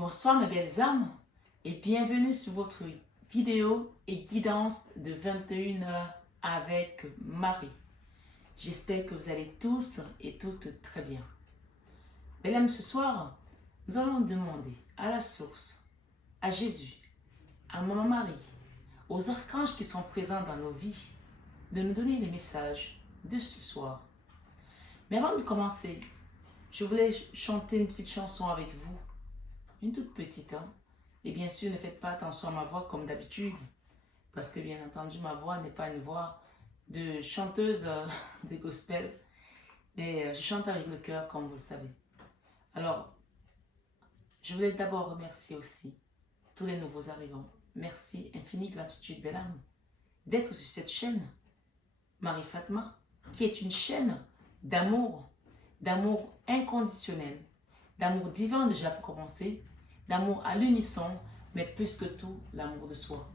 Bonsoir mes belles âmes et bienvenue sur votre vidéo et guidance de 21 heures avec Marie. J'espère que vous allez tous et toutes très bien. Belles âmes, ce soir, nous allons demander à la source, à Jésus, à Maman Marie, aux archanges qui sont présents dans nos vies, de nous donner les messages de ce soir. Mais avant de commencer, je voulais chanter une petite chanson avec vous. Une toute petite, hein? Et bien sûr, ne faites pas attention à ma voix comme d'habitude, parce que bien entendu, ma voix n'est pas une voix de chanteuse de gospel, mais je chante avec le cœur, comme vous le savez. Alors, je voulais d'abord remercier aussi tous les nouveaux arrivants. Merci, infinie gratitude, belle âme, d'être sur cette chaîne, Marie Fatma, qui est une chaîne d'amour inconditionnel, d'amour divin déjà pour commencer, d'amour à l'unisson, mais plus que tout, l'amour de soi.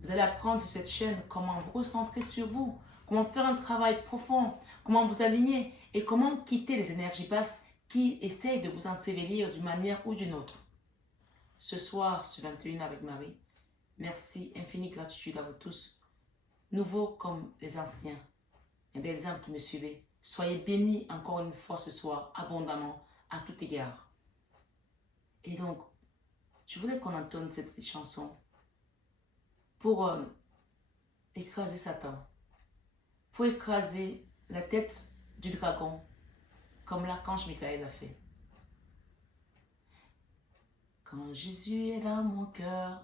Vous allez apprendre sur cette chaîne comment vous recentrer sur vous, comment faire un travail profond, comment vous aligner et comment quitter les énergies basses qui essayent de vous ensevelir d'une manière ou d'une autre. Ce soir, sur 21 avec Marie, merci, infinie gratitude à vous tous, nouveaux comme les anciens, mes belles âmes qui me suivez. Soyez bénis encore une fois ce soir, abondamment, à tout égard. Et donc, je voulais qu'on entonne cette petite chanson pour écraser Satan, pour écraser la tête du dragon, comme l'archange Michael a fait. Quand Jésus est dans mon cœur,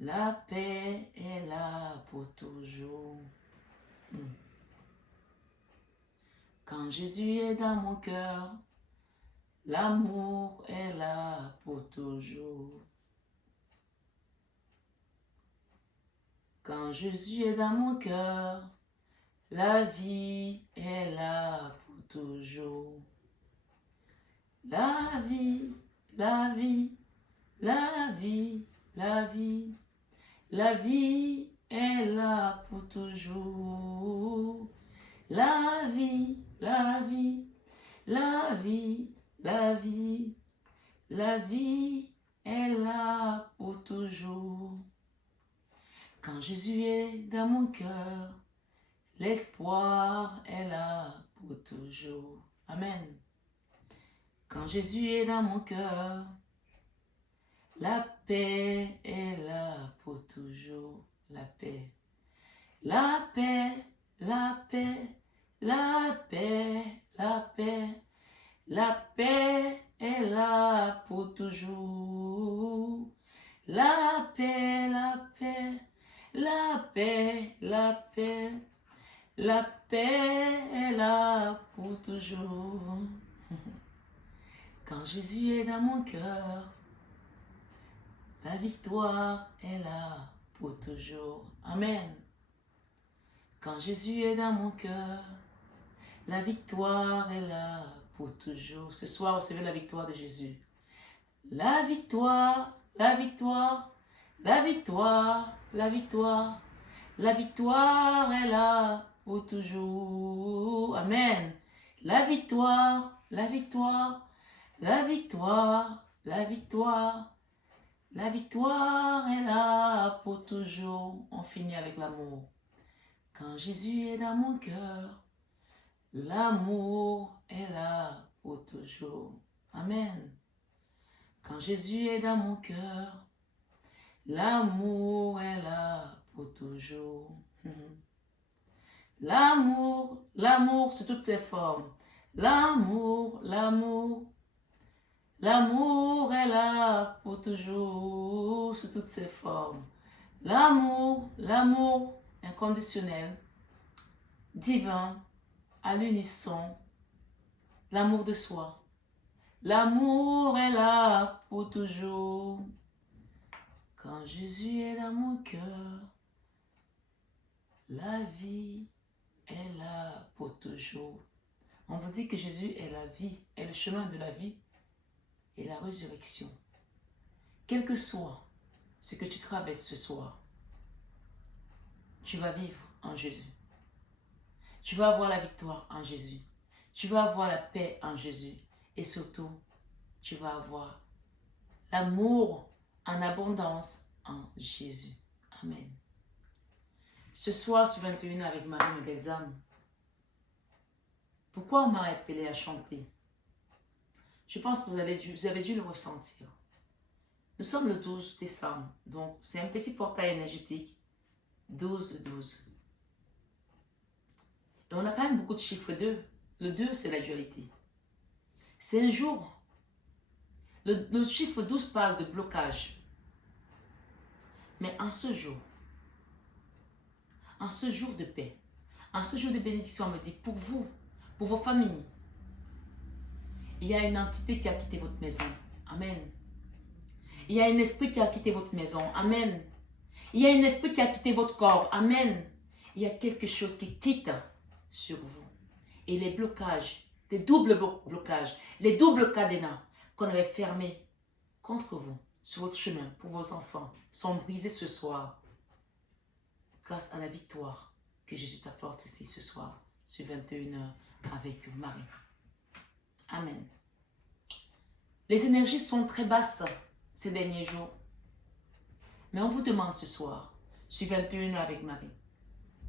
la paix est là pour toujours. Quand Jésus est dans mon cœur, l'amour est là pour toujours. Quand Jésus est dans mon cœur, la vie est là pour toujours. La vie, la vie, la vie, la vie, la vie est là pour toujours. La vie, la vie, la vie, la vie, la vie est là pour toujours. Quand Jésus est dans mon cœur, l'espoir est là pour toujours. Amen. Quand Jésus est dans mon cœur, la paix est là pour toujours. La paix. La paix, la paix, la paix, la paix. La paix est là pour toujours. La paix, la paix, la paix, la paix. La paix est là pour toujours. Quand Jésus est dans mon cœur, la victoire est là pour toujours. Amen. Quand Jésus est dans mon cœur, la victoire est là pour toujours. Ce soir, recevez la victoire de Jésus. La victoire, la victoire, la victoire, la victoire. La victoire est là pour toujours. Amen. La victoire, la victoire, la victoire, la victoire. La victoire est là pour toujours. On finit avec l'amour. Quand Jésus est dans mon cœur, l'amour est là pour toujours. Amen. Quand Jésus est dans mon cœur, l'amour est là pour toujours. L'amour, l'amour sous toutes ses formes. L'amour, l'amour. L'amour est là pour toujours sous toutes ses formes. L'amour, l'amour inconditionnel, divin, à l'unisson, l'amour de soi. L'amour est là pour toujours. Quand Jésus est dans mon cœur, la vie est là pour toujours. On vous dit que Jésus est la vie, est le chemin de la vie et la résurrection. Quel que soit ce que tu traverses ce soir, tu vas vivre en Jésus. Tu vas avoir la victoire en Jésus. Tu vas avoir la paix en Jésus. Et surtout, tu vas avoir l'amour en abondance en Jésus. Amen. Ce soir, sur 21 avec Marie, mes belles âmes, pourquoi on m'a appelé à chanter? Je pense que vous avez dû le ressentir. Nous sommes le 12 décembre, donc c'est un petit portail énergétique, 12-12. Et on a quand même beaucoup de chiffres 2. Le 2, c'est la dualité. C'est un jour. Le chiffre 12 parle de blocage. Mais en ce jour de paix, en ce jour de bénédiction, on me dit, pour vous, pour vos familles, il y a une entité qui a quitté votre maison. Amen. Il y a un esprit qui a quitté votre maison. Amen. Il y a un esprit qui a quitté votre corps. Amen. Il y a quelque chose qui quitte sur vous. Et les blocages, les doubles blocages, les doubles cadenas qu'on avait fermés contre vous, sur votre chemin, pour vos enfants, sont brisés ce soir. Grâce à la victoire que Jésus t'apporte ici ce soir, sur 21h avec Marie. Amen. Les énergies sont très basses ces derniers jours. Mais on vous demande ce soir, sur 21h avec Marie,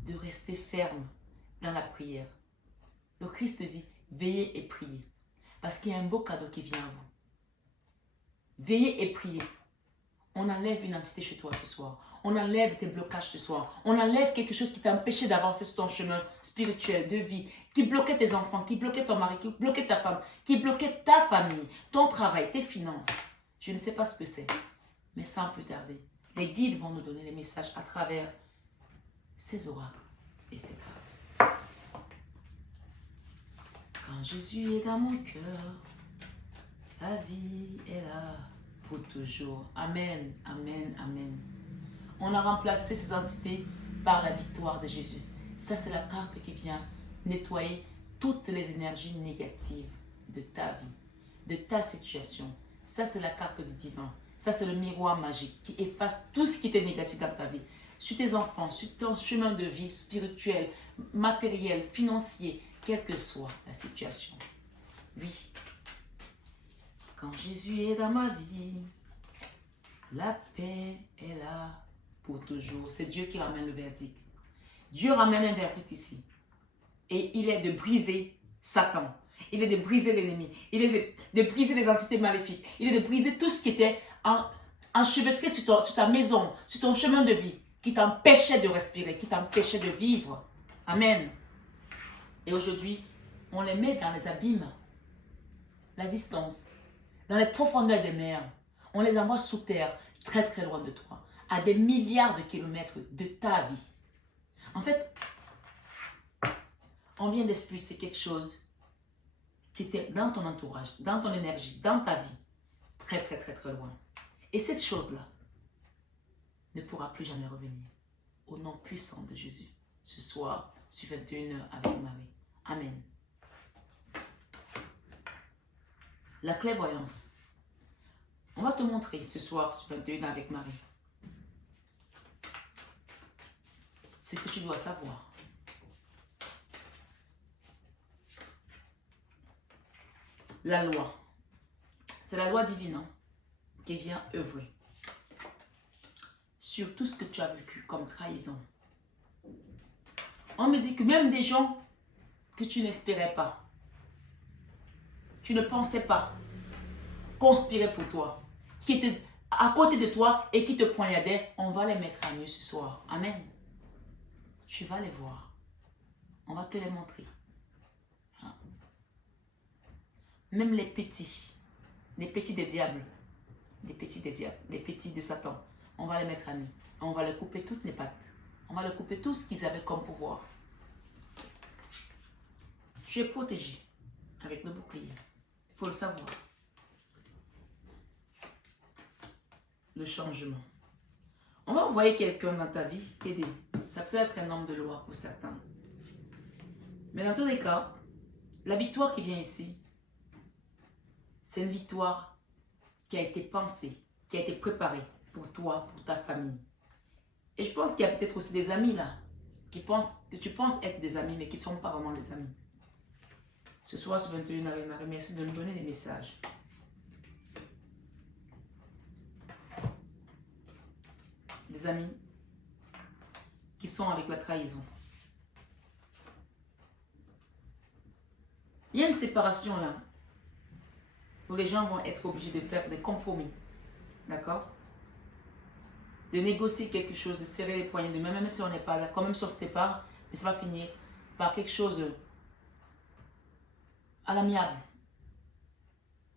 de rester ferme dans la prière. Le Christ dit, veillez et priez. Parce qu'il y a un beau cadeau qui vient à vous. Veillez et priez. On enlève une entité chez toi ce soir. On enlève tes blocages ce soir. On enlève quelque chose qui t'a empêché d'avancer sur ton chemin spirituel, de vie, qui bloquait tes enfants, qui bloquait ton mari, qui bloquait ta femme, qui bloquait ta famille, ton travail, tes finances. Je ne sais pas ce que c'est, mais sans plus tarder, les guides vont nous donner les messages à travers ces oracles et ces cartes. Quand Jésus est dans mon cœur, la vie est là pour toujours. Amen, amen, amen. On a remplacé ces entités par la victoire de Jésus. Ça, c'est la carte qui vient nettoyer toutes les énergies négatives de ta vie, de ta situation. Ça, c'est la carte du divin. Ça, c'est le miroir magique qui efface tout ce qui était négatif dans ta vie. Sur tes enfants, sur ton chemin de vie spirituel, matériel, financier, quelle que soit la situation. Oui. Quand Jésus est dans ma vie, la paix est là pour toujours. C'est Dieu qui ramène le verdict. Dieu ramène un verdict ici. Et il est de briser Satan. Il est de briser l'ennemi. Il est de briser les entités maléfiques. Il est de briser tout ce qui était enchevêtré sur ta maison, sur ton chemin de vie, qui t'empêchait de respirer, qui t'empêchait de vivre. Amen. Et aujourd'hui, on les met dans les abîmes, la distance, dans les profondeurs des mers. On les envoie sous terre, très très loin de toi, à des milliards de kilomètres de ta vie. En fait, on vient d'expulser quelque chose qui était dans ton entourage, dans ton énergie, dans ta vie, très très très très loin. Et cette chose-là ne pourra plus jamais revenir. Au nom puissant de Jésus, ce soir, sur 21h avec Marie. Amen. La clairvoyance. On va te montrer ce soir sur 21h avec Marie ce que tu dois savoir. La loi. C'est la loi divine, hein, qui vient œuvrer sur tout ce que tu as vécu comme trahison. On me dit que même des gens que tu n'espérais pas, tu ne pensais pas, conspiraient pour toi, qui étaient à côté de toi et qui te poignardaient, on va les mettre à nu ce soir. Amen. Tu vas les voir. On va te les montrer. Hein? Même les petits des diables, des petits de Satan, on va les mettre à nu. On va leur couper toutes les pattes. On va leur couper tout ce qu'ils avaient comme pouvoir. Tu es protégé avec le bouclier. Il faut le savoir. Le changement. On va envoyer quelqu'un dans ta vie t'aider. Ça peut être un homme de loi pour certains. Mais dans tous les cas, la victoire qui vient ici, c'est une victoire qui a été pensée, qui a été préparée pour toi, pour ta famille. Et je pense qu'il y a peut-être aussi des amis là, que tu penses être des amis, mais qui ne sont pas vraiment des amis. Ce soir, sur 21 avec Marie, merci de nous donner des messages. des amis qui sont avec la trahison. Il y a une séparation là, où les gens vont être obligés de faire des compromis. D'accord? De négocier quelque chose, de serrer les poignets de main, même si on n'est pas d'accord, même si on se sépare, mais ça va finir par quelque chose à l'amiable.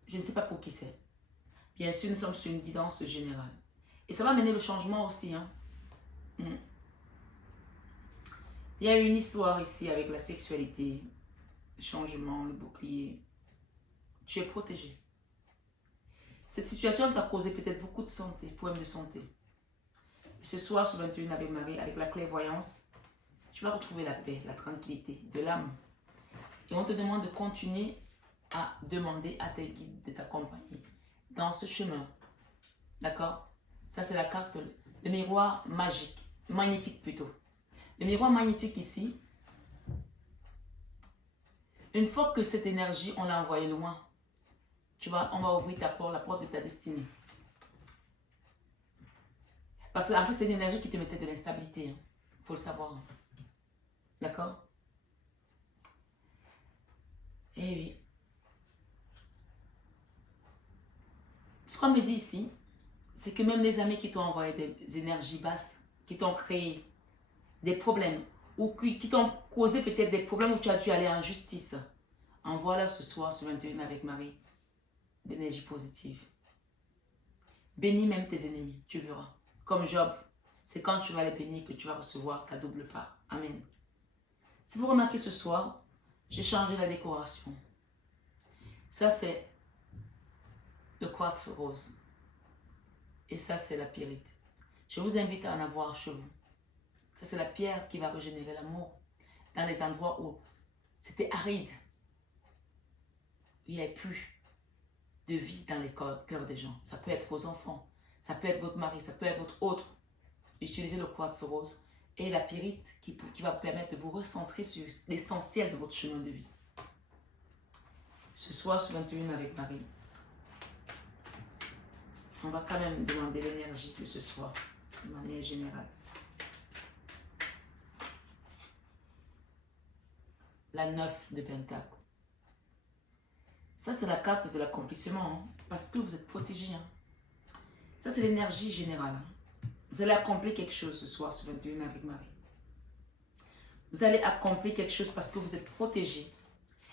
Je ne sais pas pour qui c'est. Bien sûr, nous sommes sur une guidance générale. Et ça va mener le changement aussi. Hein. Il y a une histoire ici avec la sexualité, le changement, le bouclier. Tu es protégé. Cette situation t'a causé peut-être beaucoup de problèmes de santé. Ce soir, sur 21 avec Marie, avec la clairvoyance, tu vas retrouver la paix, la tranquillité de l'âme. Et on te demande de continuer à demander à tes guides de t'accompagner dans ce chemin. D'accord? Ça, c'est la carte, le miroir magique, magnétique plutôt. Le miroir magnétique ici, une fois que cette énergie, on l'a envoyée loin, on va ouvrir la porte de ta destinée. Parce qu'en fait, c'est l'énergie qui te mettait de l'instabilité. Il faut le savoir. D'accord? Eh oui. Ce qu'on me dit ici, c'est que même les amis qui t'ont envoyé des énergies basses, qui t'ont créé des problèmes, ou qui t'ont causé peut-être des problèmes où tu as dû aller en justice, envoie-leur ce soir sur 21 avec Marie d'énergie positive. Bénis même tes ennemis, tu verras. Comme Job, c'est quand tu vas les bénir que tu vas recevoir ta double part. Amen. Si vous remarquez ce soir, j'ai changé la décoration. Ça, c'est le quartz rose. Et ça, c'est la pyrite. Je vous invite à en avoir chez vous. Ça, c'est la pierre qui va régénérer l'amour dans les endroits où c'était aride. Il n'y avait plus de vie dans les cœurs des gens. Ça peut être vos enfants, ça peut être votre mari, ça peut être votre autre. Utilisez le quartz rose et la pyrite qui va vous permettre de vous recentrer sur l'essentiel de votre chemin de vie. Ce soir, sur 21 avec Marie, on va quand même demander l'énergie de ce soir, de manière générale. La 9 de Pentacle. Ça, c'est la carte de l'accomplissement, hein, parce que vous êtes protégé. Hein. Ça, c'est l'énergie générale. Hein. Vous allez accomplir quelque chose ce soir sur 21 avec Marie. Vous allez accomplir quelque chose parce que vous êtes protégé.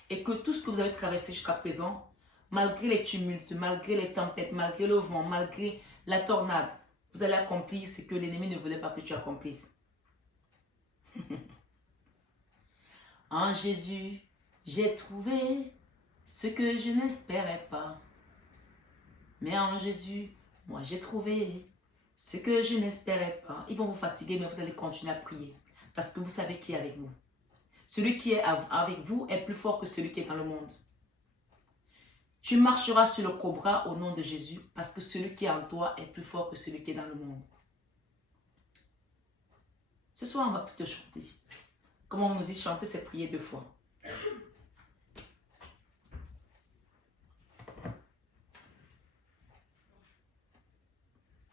Et que tout ce que vous avez traversé jusqu'à présent, malgré les tumultes, malgré les tempêtes, malgré le vent, malgré la tornade, vous allez accomplir ce que l'ennemi ne voulait pas que tu accomplisses. En Jésus, j'ai trouvé ce que je n'espérais pas. Mais en Jésus, moi j'ai trouvé ce que je n'espérais pas. Ils vont vous fatiguer, mais vous allez continuer à prier. Parce que vous savez qui est avec vous. Celui qui est avec vous est plus fort que celui qui est dans le monde. Tu marcheras sur le cobra au nom de Jésus, parce que celui qui est en toi est plus fort que celui qui est dans le monde. Ce soir, on va plutôt chanter. Comme on nous dit, chanter, c'est prier 2 fois.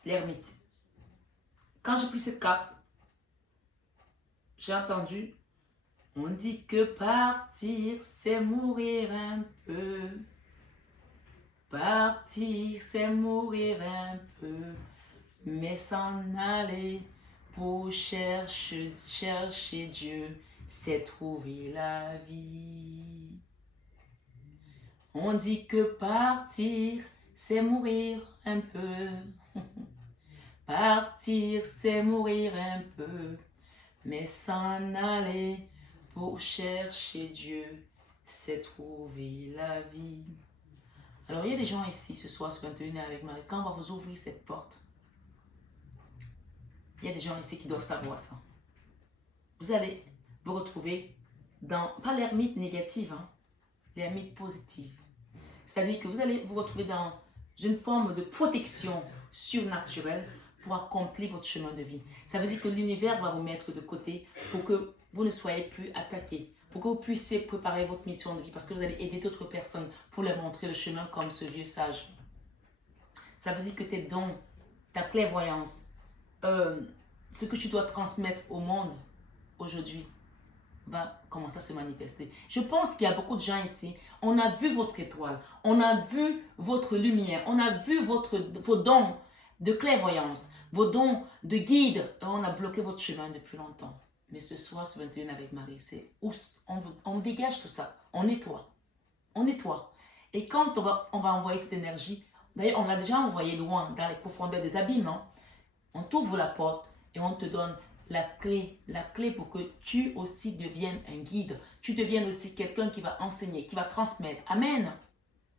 L'ermite. Quand j'ai pris cette carte, j'ai entendu, on dit que partir, c'est mourir un peu. Partir, c'est mourir un peu. Mais s'en aller pour chercher Dieu, c'est trouver la vie. On dit que partir, c'est mourir un peu. Partir, c'est mourir un peu, mais s'en aller pour chercher Dieu, c'est trouver la vie. Alors, il y a des gens ici ce soir, sur 21 avec Marie, quand on va vous ouvrir cette porte, il y a des gens ici qui doivent savoir ça. Vous allez vous retrouver dans, pas l'ermite négative, hein, l'ermite positive. C'est-à-dire que vous allez vous retrouver dans une forme de protection surnaturelle pour accomplir votre chemin de vie. Ça veut dire que l'univers va vous mettre de côté pour que vous ne soyez plus attaqué, pour que vous puissiez préparer votre mission de vie, parce que vous allez aider d'autres personnes pour leur montrer le chemin comme ce vieux sage. Ça veut dire que tes dons, ta clairvoyance, ce que tu dois transmettre au monde aujourd'hui va commencer à se manifester. Je pense qu'il y a beaucoup de gens ici, on a vu votre étoile, on a vu votre lumière, on a vu vos dons de clairvoyance, vos dons de guide, et on a bloqué votre chemin depuis longtemps. Mais ce soir, ce 21 avec Marie, c'est où on dégage tout ça, on nettoie. On nettoie. Et quand on va envoyer cette énergie, d'ailleurs, on l'a déjà envoyé loin, dans les profondeurs des abîmes, hein, on t'ouvre la porte et on te donne la clé pour que tu aussi deviennes un guide. Tu deviennes aussi quelqu'un qui va enseigner, qui va transmettre. Amen.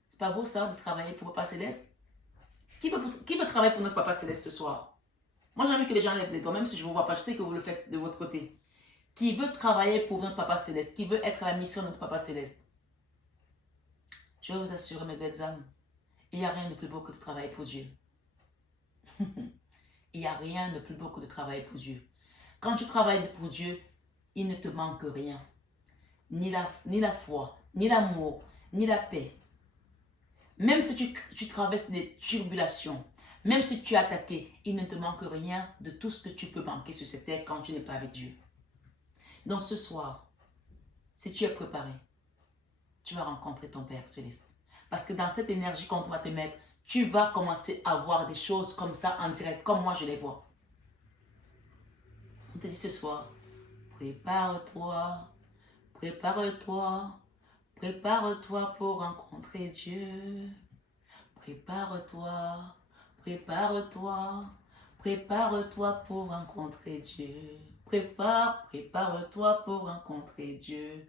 C'est pas beau ça de travailler pour Papa Céleste? Qui veut travailler pour notre Papa Céleste ce soir? Moi, j'ai envie que les gens lèvent les doigts, même si je ne vous vois pas. Je sais que vous le faites de votre côté. Qui veut travailler pour notre Papa Céleste? Qui veut être à la mission de notre Papa Céleste? Je vais vous assurer, mes belles âmes, il n'y a rien de plus beau que de travailler pour Dieu. Il n'y a rien de plus beau que de travailler pour Dieu. Quand tu travailles pour Dieu, il ne te manque rien. Ni la foi, ni l'amour, ni la paix. Même si tu traverses des tribulations, même si tu es attaqué, il ne te manque rien de tout ce que tu peux manquer sur cette terre quand tu n'es pas avec Dieu. Donc ce soir, si tu es préparé, tu vas rencontrer ton Père Céleste. Parce que dans cette énergie qu'on va te mettre, tu vas commencer à voir des choses comme ça en direct, comme moi je les vois. On te dit ce soir, prépare-toi, prépare-toi, prépare-toi pour rencontrer Dieu. Prépare-toi, prépare-toi, prépare-toi pour rencontrer Dieu. Prépare-toi pour rencontrer Dieu.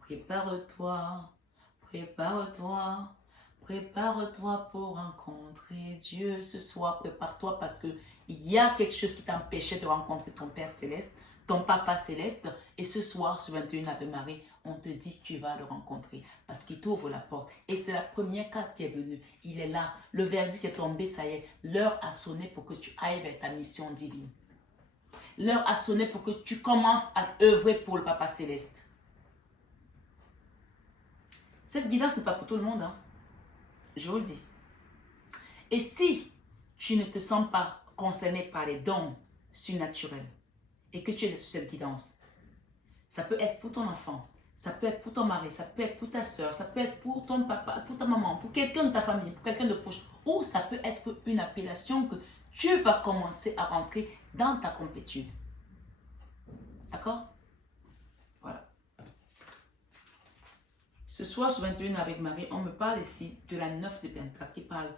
Prépare-toi, prépare-toi, prépare-toi pour rencontrer Dieu. Ce soir, prépare-toi parce qu'il y a quelque chose qui t'empêchait de rencontrer ton Père Céleste, ton Papa Céleste. Et ce soir, ce 21 Ave Marie, on te dit que tu vas le rencontrer parce qu'il t'ouvre la porte. Et c'est la première carte qui est venue. Il est là. Le verdict est tombé, ça y est. L'heure a sonné pour que tu ailles vers ta mission divine. L'heure a sonné pour que tu commences à œuvrer pour le Papa Céleste. Cette guidance n'est pas pour tout le monde, hein. Je vous le dis. Et si tu ne te sens pas concerné par les dons surnaturels et que tu es sur cette guidance, ça peut être pour ton enfant, ça peut être pour ton mari, ça peut être pour ta soeur, ça peut être pour ton papa, pour ta maman, pour quelqu'un de ta famille, pour quelqu'un de proche, ou ça peut être une appellation que tu vas commencer à rentrer dans ta complétude. D'accord? Voilà. Ce soir, sur 21 avec Marie, on me parle ici de la 9 de Pentacle qui parle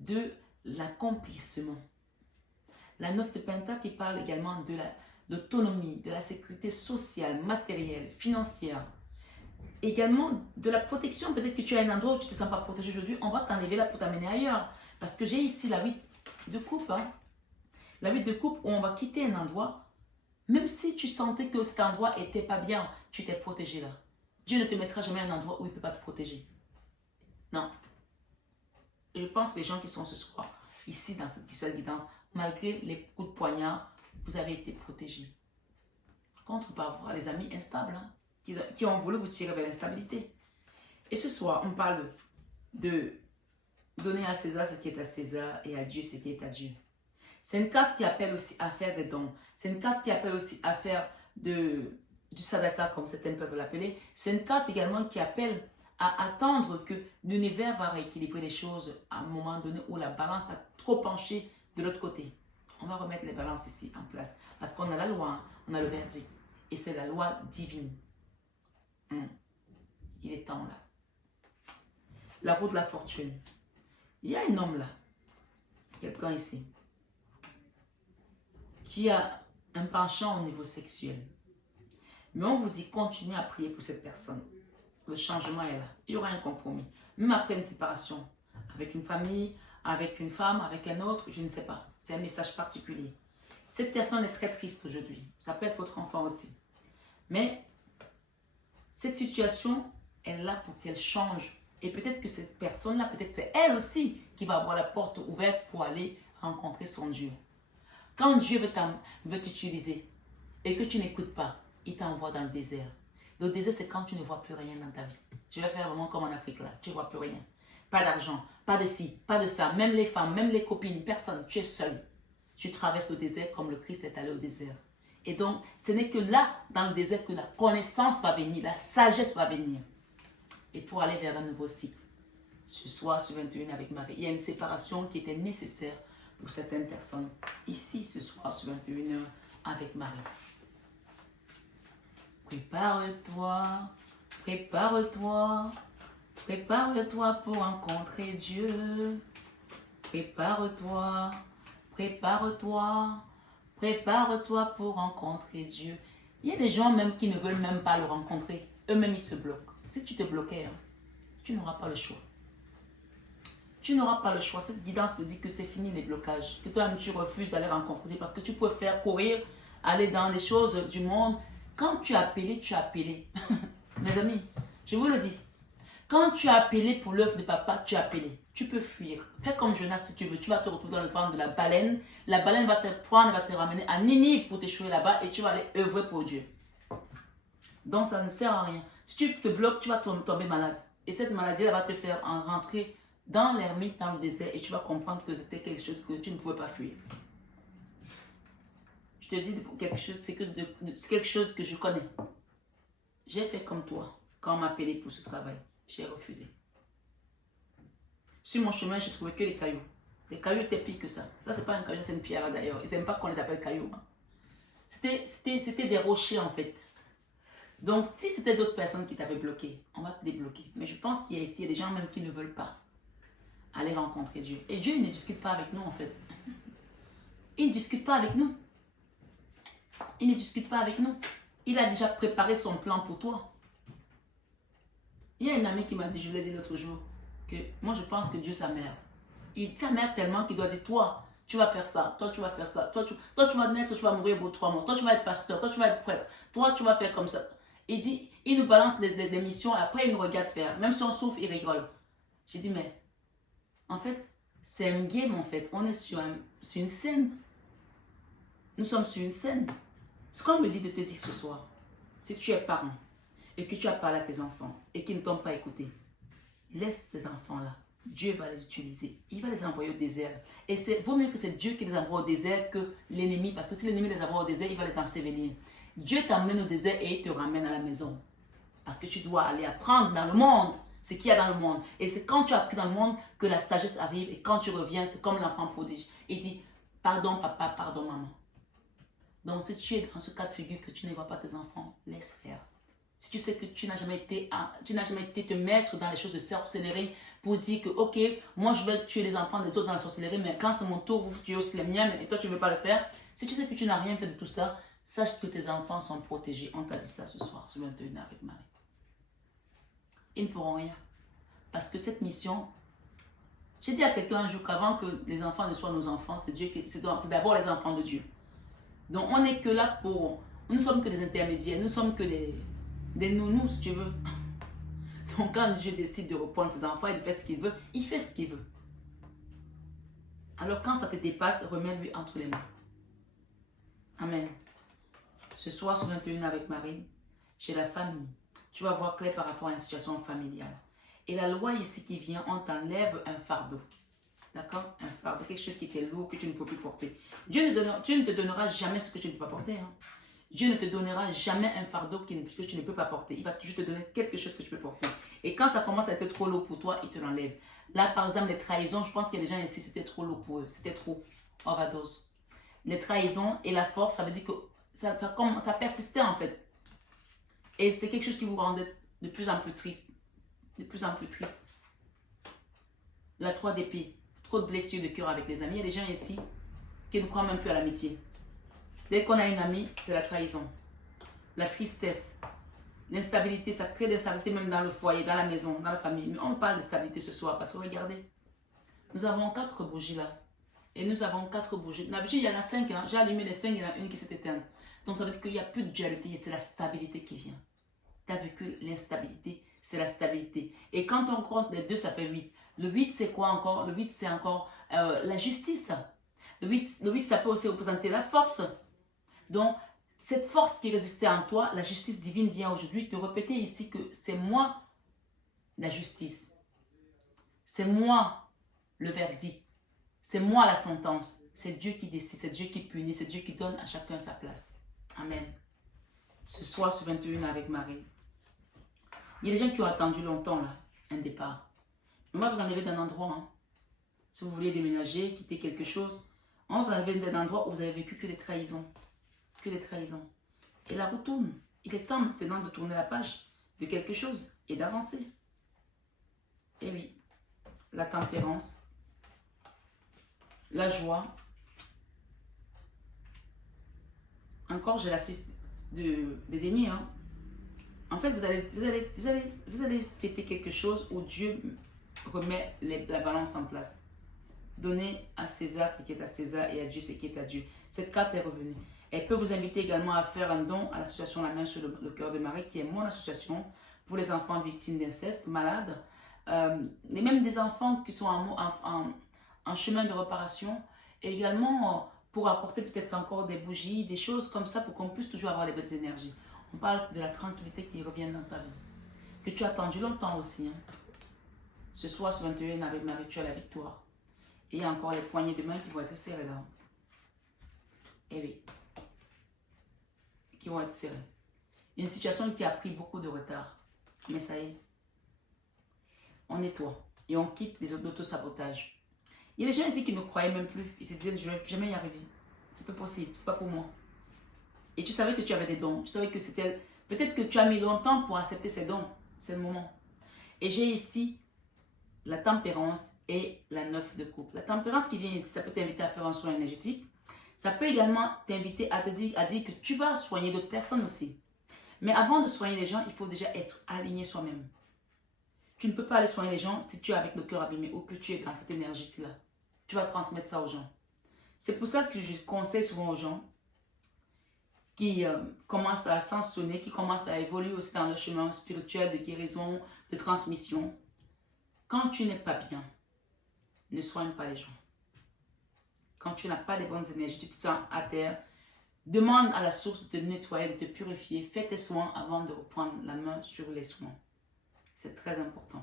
de l'accomplissement. La 9 de Pentacle qui parle également de l'autonomie, de la sécurité sociale, matérielle, financière. Également de la protection. Peut-être que tu as un endroit où tu ne te sens pas protégé aujourd'hui. On va t'enlever là pour t'amener ailleurs. Parce que j'ai ici la 8 de coupe. Hein. La 8 de coupe où on va quitter un endroit. Même si tu sentais que cet endroit n'était pas bien, tu t'es protégé là. Dieu ne te mettra jamais à un endroit où il ne peut pas te protéger. Non. Et je pense que les gens qui sont ce soir, ici dans cette seule guidance, malgré les coups de poignard, vous avez été protégés. Contre parfois les amis instables, hein, qui ont voulu vous tirer vers l'instabilité. Et ce soir, on parle de donner à César ce qui est à César et à Dieu ce qui est à Dieu. C'est une carte qui appelle aussi à faire des dons. C'est une carte qui appelle aussi à faire du sadaka, comme certaines peuvent l'appeler. C'est une carte également qui appelle à attendre que l'univers va rééquilibrer les choses à un moment donné où la balance a trop penché de l'autre côté. On va remettre les balances ici en place. Parce qu'on a la loi, hein, on a le verdict. Et c'est la loi divine. Il est temps là. La roue de la fortune. Il y a un homme là, quelqu'un ici, qui a un penchant au niveau sexuel. Mais on vous dit, continuez à prier pour cette personne. Le changement est là. Il y aura un compromis. Même après une séparation, avec une famille, avec une femme, avec un autre, je ne sais pas. C'est un message particulier. Cette personne est très triste aujourd'hui. Ça peut être votre enfant aussi. Mais cette situation est là pour qu'elle change. Et peut-être que cette personne-là, peut-être c'est elle aussi qui va avoir la porte ouverte pour aller rencontrer son Dieu. Quand Dieu veut t'utiliser et que tu n'écoutes pas, il t'envoie dans le désert. Le désert, c'est quand tu ne vois plus rien dans ta vie. Je vais faire vraiment comme en Afrique là. Tu ne vois plus rien. Pas d'argent, pas de ci, pas de ça. Même les femmes, même les copines, personne. Tu es seul. tu traverses le désert comme le Christ est allé au désert. Et donc, ce n'est que là, dans le désert, que la connaissance va venir, la sagesse va venir. Et pour aller vers un nouveau cycle. Ce soir, sur 21 avec Marie, il y a une séparation qui était nécessaire pour certaines personnes. Ici, ce soir, sur 21h avec Marie. Prépare-toi, prépare-toi, prépare-toi pour rencontrer Dieu. Prépare-toi, prépare-toi, prépare-toi pour rencontrer Dieu. Il y a des gens même qui ne veulent même pas le rencontrer. Eux-mêmes, ils se bloquent. Si tu te bloquais, hein, tu n'auras pas le choix. Tu n'auras pas le choix. Cette guidance te dit que c'est fini les blocages. Que toi-même, tu refuses d'aller rencontrer Dieu parce que tu peux faire courir, aller dans les choses du monde. Quand tu as appelé, tu as appelé. Mes amis, je vous le dis. Quand tu as appelé pour l'œuvre de papa, tu as appelé. Tu peux fuir. Fais comme Jonas si tu veux. Tu vas te retrouver dans le ventre de la baleine. La baleine va te prendre et va te ramener à Ninive pour t'échouer là-bas et tu vas aller œuvrer pour Dieu. Donc ça ne sert à rien. Si tu te bloques, tu vas tomber malade. Et cette maladie, elle va te faire rentrer dans l'ermite, dans le désert, et tu vas comprendre que c'était quelque chose que tu ne pouvais pas fuir. Je te dis quelque chose, c'est quelque chose que je connais. J'ai fait comme toi. Quand on m'a appelé pour ce travail, j'ai refusé. Sur mon chemin, j'ai trouvé que les cailloux. Les cailloux étaient pires que ça. Ça, c'est pas un caillou, c'est une pierre d'ailleurs. Ils n'aiment pas qu'on les appelle cailloux. Hein. C'était des rochers en fait. Donc, si c'était d'autres personnes qui t'avaient bloqué, on va te débloquer. Mais je pense qu'il y a ici des gens même qui ne veulent pas aller rencontrer Dieu. Et Dieu, il ne discute pas avec nous en fait. Il ne discute pas avec nous. Il ne discute pas avec nous. Il a déjà préparé son plan pour toi. Il y a une amie qui m'a dit, je l'ai dit l'autre jour, que moi je pense que Dieu s'emmerde. Il s'emmerde tellement qu'il doit dire, toi, tu vas faire ça, toi tu vas faire ça, toi tu vas naître, tu vas mourir pour 3 mois, toi tu vas être pasteur, toi tu vas être prêtre, toi tu vas faire comme ça. Il dit, il nous balance des missions, après il nous regarde faire. Même si on souffre, il rigole. J'ai dit, mais en fait, c'est un game en fait. On est sur une scène. Nous sommes sur une scène. Ce qu'on me dit de te dire ce soir, si tu es parent et que tu as parlé à tes enfants et qu'ils ne t'ont pas écouté, laisse ces enfants-là. Dieu va les utiliser. Il va les envoyer au désert. Et c'est vaut mieux que c'est Dieu qui les envoie au désert que l'ennemi. Parce que si l'ennemi les envoie au désert, il va les ensevelir. Dieu t'emmène au désert et il te ramène à la maison. Parce que tu dois aller apprendre dans le monde ce qu'il y a dans le monde. Et c'est quand tu as appris dans le monde que la sagesse arrive. Et quand tu reviens, c'est comme l'enfant prodige. Il dit, pardon papa, pardon maman. Donc si tu es dans ce cas de figure que tu ne vois pas tes enfants, laisse faire. Si tu sais que tu n'as jamais été te mettre dans les choses de sorcellerie pour dire que, ok, moi je vais tuer les enfants des autres dans la sorcellerie, mais quand c'est mon tour, vous tuez aussi les miens, et toi tu ne veux pas le faire. Si tu sais que tu n'as rien fait de tout ça, sache que tes enfants sont protégés. On t'a dit ça ce soir, sur 21 avec Marie. Ils ne pourront rien. Parce que cette mission, j'ai dit à quelqu'un un jour qu'avant que les enfants ne soient nos enfants, c'est d'abord les enfants de Dieu. Donc on n'est que là pour, nous ne sommes que des intermédiaires, nous sommes que des nounous si tu veux. Donc quand Dieu décide de reprendre ses enfants et de faire ce qu'il veut, il fait ce qu'il veut. Alors quand ça te dépasse, remets-lui entre les mains. Amen. Ce soir sur 21 avec Marie, chez la famille, tu vas voir clair par rapport à une situation familiale. Et la loi ici qui vient, on t'enlève un fardeau. D'accord? Un fardeau, quelque chose qui était lourd, que tu ne peux plus porter. Dieu ne te donnera jamais ce que tu ne peux pas porter. Hein. Dieu ne te donnera jamais un fardeau que tu ne peux pas porter. Il va toujours te donner quelque chose que tu peux porter. Et quand ça commence à être trop lourd pour toi, il te l'enlève. Là, par exemple, les trahisons, je pense qu'il y a des gens ici, c'était trop lourd pour eux. C'était trop. Overdose. Les trahisons et la force, ça veut dire que ça persistait en fait. Et c'était quelque chose qui vous rendait de plus en plus triste. De plus en plus triste. La 3 d'épée. Trop de blessures de cœur avec les amis. Il y a des gens ici qui ne croient même plus à l'amitié. Dès qu'on a une amie, c'est la trahison. La tristesse. L'instabilité, ça crée de l'instabilité même dans le foyer, dans la maison, dans la famille. Mais on parle de stabilité ce soir parce que regardez, nous avons 4 bougies là. Et nous avons 4 bougies. D'habitude, il y en a 5. Hein. J'ai allumé les 5, il y en a une qui s'est éteinte. Donc ça veut dire qu'il n'y a plus de dualité, c'est la stabilité qui vient. Tu as vu que l'instabilité, c'est la stabilité. Et quand on compte les 2, ça fait 8. Le 8, c'est quoi encore? Le 8, c'est encore la justice. Le 8, ça peut aussi représenter la force. Donc, cette force qui résistait en toi, la justice divine vient aujourd'hui te répéter ici que c'est moi la justice. C'est moi le verdict. C'est moi la sentence. C'est Dieu qui décide, c'est Dieu qui punit, c'est Dieu qui donne à chacun sa place. Amen. Ce soir, sur 21 avec Marie. Il y a des gens qui ont attendu longtemps là, un départ. Mais moi, vous enlevez d'un endroit. Hein. Si vous voulez déménager, quitter quelque chose, on vous enlève d'un endroit où vous avez vécu que des trahisons. Que des trahisons. Et la roue tourne. Il est temps maintenant de tourner la page de quelque chose et d'avancer. Et oui, la tempérance, la joie. Encore, j'ai l'assiste de dédaigner. Hein. En fait, vous allez fêter quelque chose où Dieu remet la balance en place. Donnez à César ce qui est à César et à Dieu ce qui est à Dieu. Cette carte est revenue. Elle peut vous inviter également à faire un don à l'association La Main sur le cœur de Marie, qui est mon association pour les enfants victimes d'inceste, malades, et même des enfants qui sont en chemin de réparation, et également pour apporter peut-être encore des bougies, des choses comme ça pour qu'on puisse toujours avoir les bonnes énergies. On parle de la tranquillité qui revient dans ta vie, que tu as attendu longtemps aussi. Hein. Ce soir, ce 21 avec Marie, tu as la victoire. Et il y a encore les poignées de main qui vont être serrées là. Eh oui. Qui vont être serrées. Une situation qui a pris beaucoup de retard. Mais ça y est. On nettoie. Et on quitte les auto-sabotages. Il y a des gens ici qui ne croyaient même plus. Ils se disaient, je ne vais jamais y arriver. C'est pas possible. C'est pas pour moi. Et tu savais que tu avais des dons. Tu savais que c'était... Peut-être que tu as mis longtemps pour accepter ces dons. C'est le moment. Et j'ai ici la tempérance et la 9 de coupe. La tempérance qui vient ici, ça peut t'inviter à faire un soin énergétique. Ça peut également t'inviter à dire que tu vas soigner d'autres personnes aussi. Mais avant de soigner les gens, il faut déjà être aligné soi-même. Tu ne peux pas aller soigner les gens si tu es avec le cœur abîmé ou que tu es dans cette énergie-ci là. Tu vas transmettre ça aux gens. C'est pour ça que je conseille souvent aux gens qui commencent à ascensionner, qui commencent à évoluer aussi dans le chemin spirituel de guérison, de transmission. Quand tu n'es pas bien, ne soigne pas les gens. Quand tu n'as pas les bonnes énergies, tu te sens à terre, demande à la source de te nettoyer, de te purifier. Fais tes soins avant de reprendre la main sur les soins. C'est très important.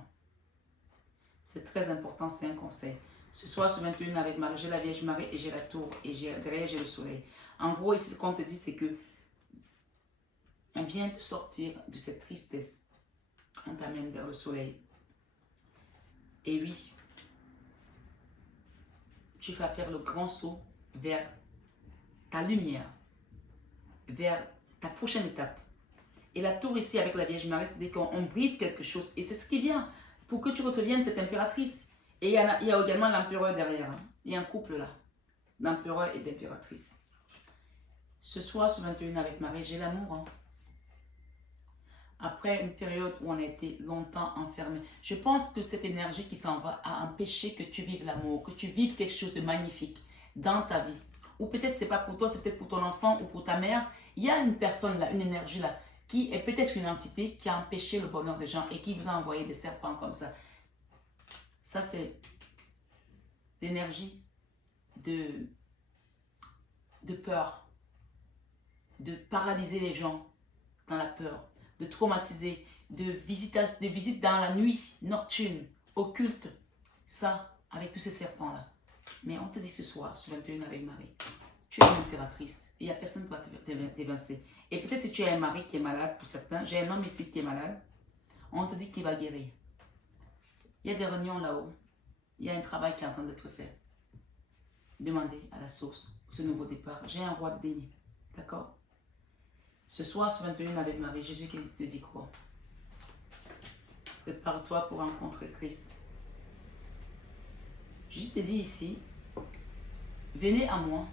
C'est très important, c'est un conseil. Ce soir, ce 21 avec Marie, j'ai la Vierge Marie et j'ai la tour et derrière j'ai le soleil. En gros, ici, ce qu'on te dit, c'est que on vient te sortir de cette tristesse. On t'amène vers le soleil. Et oui, tu vas faire le grand saut vers ta lumière, vers ta prochaine étape. Et la tour ici avec la Vierge Marie, c'est qu'on brise quelque chose. Et c'est ce qui vient pour que tu redeviennes cette impératrice. Et il y a également l'empereur derrière. Hein. Il y a un couple là, d'empereur et d'impératrice. Ce soir, ce 21 avec Marie, j'ai l'amour. Hein. Après une période où on a été longtemps enfermé, je pense que cette énergie qui s'en va a empêché que tu vives l'amour, que tu vives quelque chose de magnifique dans ta vie. Ou peut-être c'est pas pour toi, c'est peut-être pour ton enfant ou pour ta mère. Il y a une personne là, une énergie là, qui est peut-être une entité qui a empêché le bonheur des gens et qui vous a envoyé des serpents comme ça. Ça, c'est l'énergie de peur, de paralyser les gens dans la peur, de traumatiser, de visite dans la nuit nocturne, occulte. Ça, avec tous ces serpents-là. Mais on te dit ce soir, ce 21 avec Marie, tu es une impératrice et il n'y a personne qui va t'évincer. Et peut-être si tu as un mari qui est malade, pour certains, j'ai un homme ici qui est malade, on te dit qu'il va guérir. Il y a des réunions là-haut, il y a un travail qui est en train d'être fait. Demandez à la source ce nouveau départ. J'ai un roi de déni, d'accord? Ce soir, ce 21 avec Marie, Jésus qui te dit quoi? Prépare-toi pour rencontrer Christ. Jésus te dit ici, venez à moi,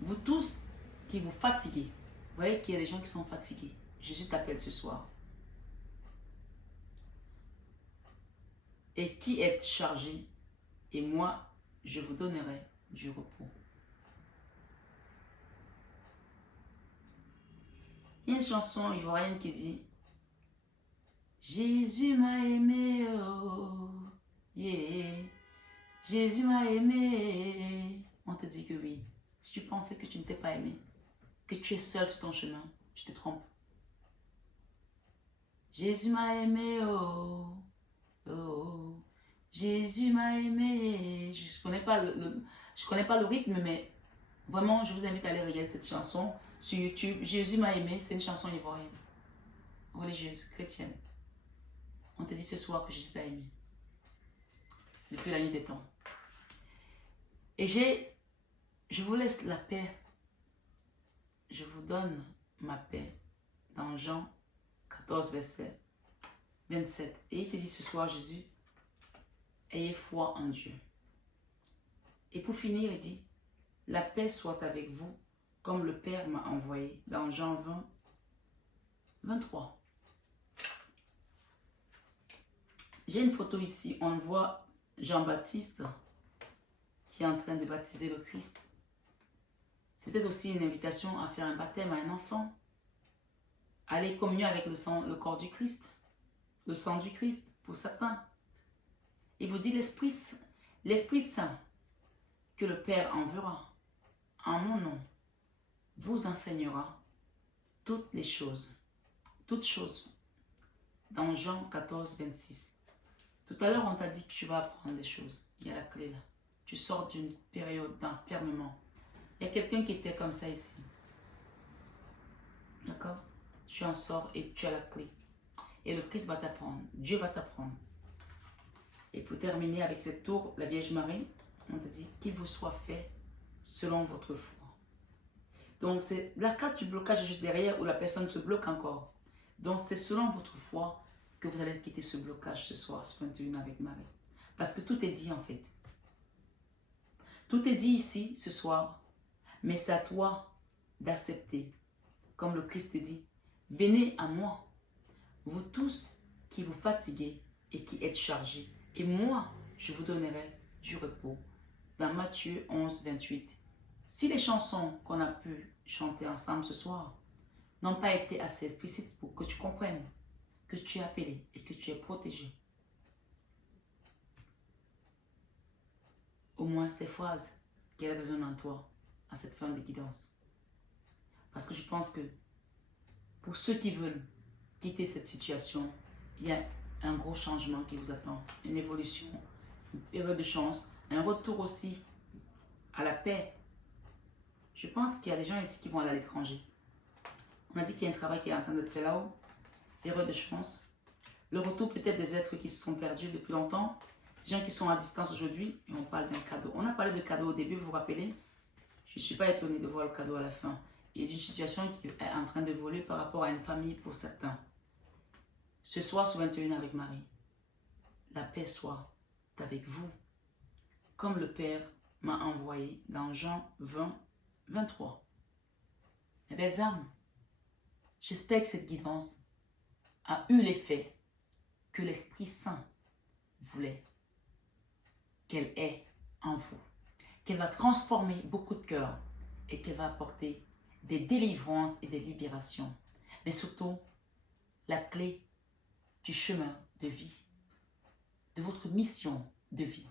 vous tous qui vous fatiguez. Vous voyez qu'il y a des gens qui sont fatigués. Jésus t'appelle ce soir. Et qui êtes chargé, et moi, je vous donnerai du repos. Il y a une chanson ivoirienne qui dit Jésus m'a aimé, oh, yeah. Jésus m'a aimé. On te dit que oui. Si tu pensais que tu ne t'es pas aimé, que tu es seul sur ton chemin, tu te trompes. Jésus m'a aimé, oh, oh. Jésus m'a aimé. Je ne connais pas je connais pas le rythme, mais vraiment, je vous invite à aller regarder cette chanson sur YouTube. Jésus m'a aimé, c'est une chanson ivoirienne, religieuse, chrétienne. On te dit ce soir que Jésus t'a aimé. Depuis la nuit des temps. Et je vous laisse la paix. Je vous donne ma paix dans Jean 14, verset 27. Et il te dit ce soir, Jésus, ayez foi en Dieu. Et pour finir, il dit, la paix soit avec vous, comme le Père m'a envoyé, dans Jean 20, 23. J'ai une photo ici, on voit Jean-Baptiste qui est en train de baptiser le Christ. C'était aussi une invitation à faire un baptême à un enfant, aller communier avec le corps du Christ, le sang du Christ pour certains. Il vous dit l'Esprit Saint que le Père enverra en mon nom vous enseignera toutes choses, dans Jean 14, 26. Tout à l'heure, on t'a dit que tu vas apprendre des choses. Il y a la clé là. Tu sors d'une période d'enfermement. Il y a quelqu'un qui était comme ça ici. D'accord? Tu en sors et tu as la clé. Et le Christ va t'apprendre. Dieu va t'apprendre. Et pour terminer avec cette tour, la Vierge Marie, on te dit qu'il vous soit fait selon votre foi. Donc, c'est la carte du blocage est juste derrière où la personne se bloque encore. Donc, c'est selon votre foi que vous allez quitter ce blocage ce soir, ce 21 avec Marie. Parce que tout est dit en fait. Tout est dit ici ce soir, mais c'est à toi d'accepter. Comme le Christ dit, venez à moi, vous tous qui vous fatiguez et qui êtes chargés, et moi, je vous donnerai du repos. Dans Matthieu 11, 28. Si les chansons qu'on a pu chanter ensemble ce soir n'ont pas été assez explicites pour que tu comprennes que tu es appelé et que tu es protégé, au moins ces phrases qu'elle résonnent en toi à cette fin de guidance. Parce que je pense que pour ceux qui veulent quitter cette situation, il y a un gros changement qui vous attend, une évolution, une période de chance, un retour aussi à la paix. Je pense qu'il y a des gens ici qui vont aller à l'étranger. On a dit qu'il y a un travail qui est en train d'être fait là-haut. Période de chance. Le retour peut-être des êtres qui se sont perdus depuis longtemps. Des gens qui sont à distance aujourd'hui. Et on parle d'un cadeau. On a parlé de cadeau au début, vous vous rappelez? Je ne suis pas étonnée de voir le cadeau à la fin. Il y a une situation qui est en train de voler par rapport à une famille pour certains. Ce soir, sur 21 avec Marie, la paix soit avec vous. Comme le Père m'a envoyé dans Jean 20, 23. Mes belles âmes, j'espère que cette guidance a eu l'effet que l'Esprit Saint voulait qu'elle ait en vous. Qu'elle va transformer beaucoup de cœurs et qu'elle va apporter des délivrances et des libérations. Mais surtout, la clé du chemin de vie, de votre mission de vie.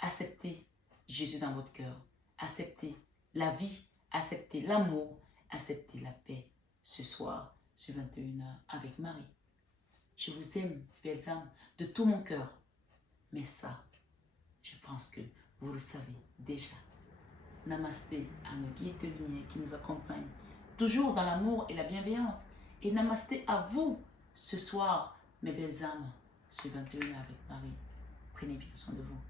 Acceptez Jésus dans votre cœur. Acceptez la vie, acceptez l'amour, acceptez la paix ce soir, ce 21h avec Marie. Je vous aime, belles âmes, de tout mon cœur. Mais ça, je pense que vous le savez déjà. Namasté à nos guides de lumière qui nous accompagnent, toujours dans l'amour et la bienveillance. Et namasté à vous ce soir, mes belles âmes, ce 21h avec Marie. Prenez bien soin de vous.